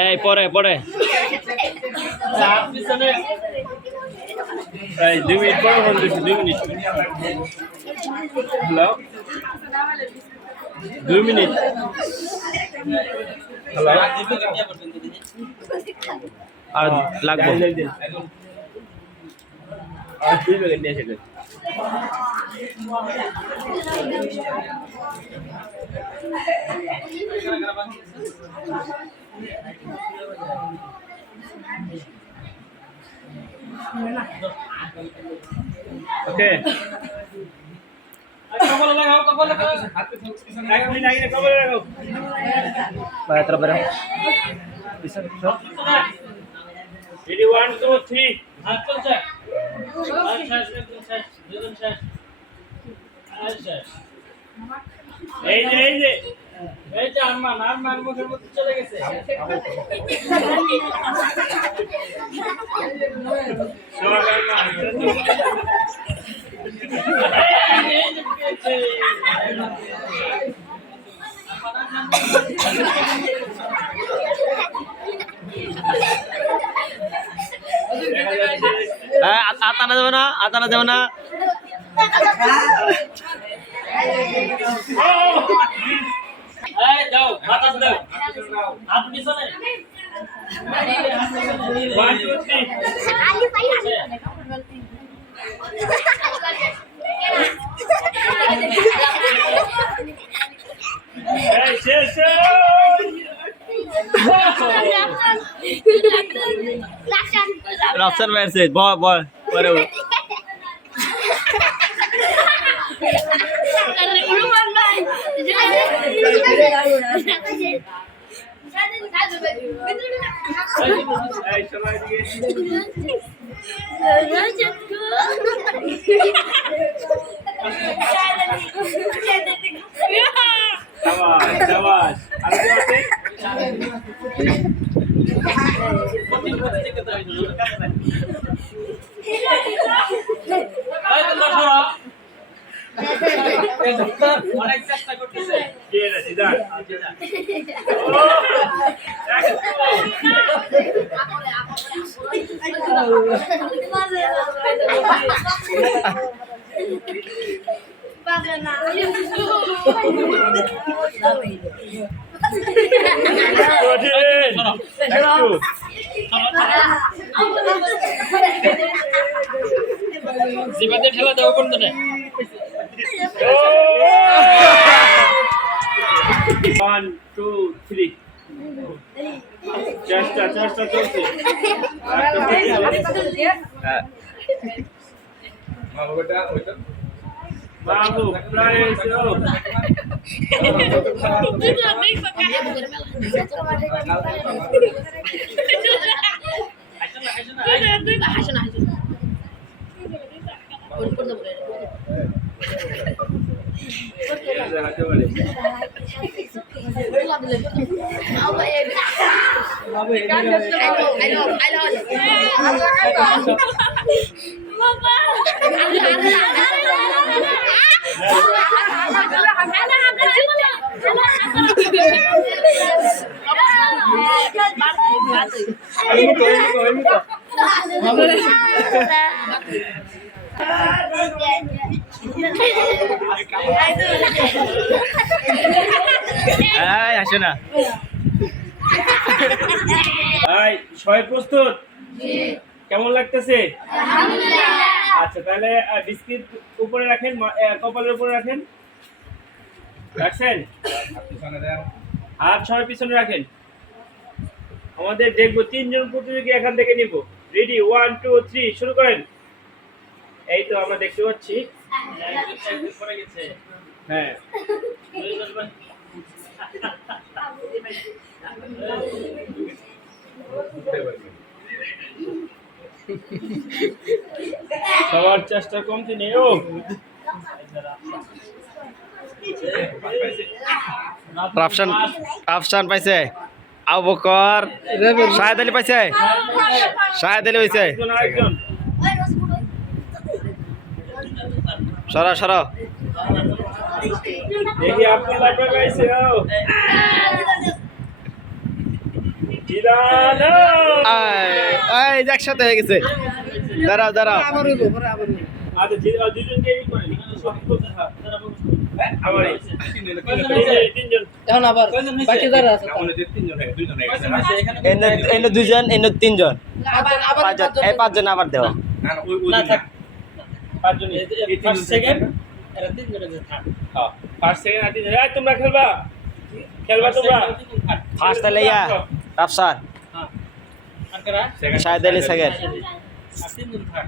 এই পরে পরে এই 2 মিনিট পরে ফোন দিচ্ছি 2 মিনিট হ্যালো 2 মিনিট হ্যালো আর লাগবে আর 2 মিনিট নিয়ে এসে ओके कपल लगाओ हाथ पे लगा नहीं लगी कपल लगाओ बाहर तरफ बढ़ो रेडी 1 2 3 हाथ चल जा अच्छा দুজন শেষ আচ্ছা এই যে আরমান মুখের মধ্যে চলে গেছে আতানা যাবে না যাও বাতাস দাও হাত পিছনে 1 2 3 শেষ রাফসান মেসে বয় পরে অনেক চেষ্টা করতেছে জীবনের খেলা দেওয়া করতো না 1 2 3 চেষ্টা চলছে বাবু প্রায় এসো আসে না সবাই প্রস্তুত কেমন লাগতেছে আচ্ছা তাহলে বিস্কিট উপরে রাখেন কপালের উপরে রাখেন রাখছেন হাত সবাই পিছনে রাখেন আমাদের দেখবো 3 জন প্রতিযোগী এখান থেকে নিব রেডি 1 2 3 শুরু করেন এই তো আমরা দেখতে পাচ্ছি হ্যাঁ সবার চেষ্টা কমতি নেই ও রাফসান পাইছে আবু বকর শাহেদ আলী পাইছে সরা দেখি আপনার লাভটা পাইছে জিলানো এই যে একসাথে হয়ে গেছে। দাঁড়াও দাঁড়াও। আচ্ছা দুজনকে এই করে আমারই তিনজন এখন আবার বাকি যারা আছে এনে দুজন এনে তিনজন পাঁচজন এই পাঁচজন আবার দেওয়া। না থাক পাঁচজন ফার্স্ট সেকেন্ড এরা তিনজনে যে থাক ফার্স্ট সেকেন্ড আর তিনজন এই তোমরা খেলবা তোমরা ফার্স্ট তাহলে ইয়া রাফসার হ্যাঁ আর কারা শাহেদ আলী সেকেন্ড আর তিনজন থাক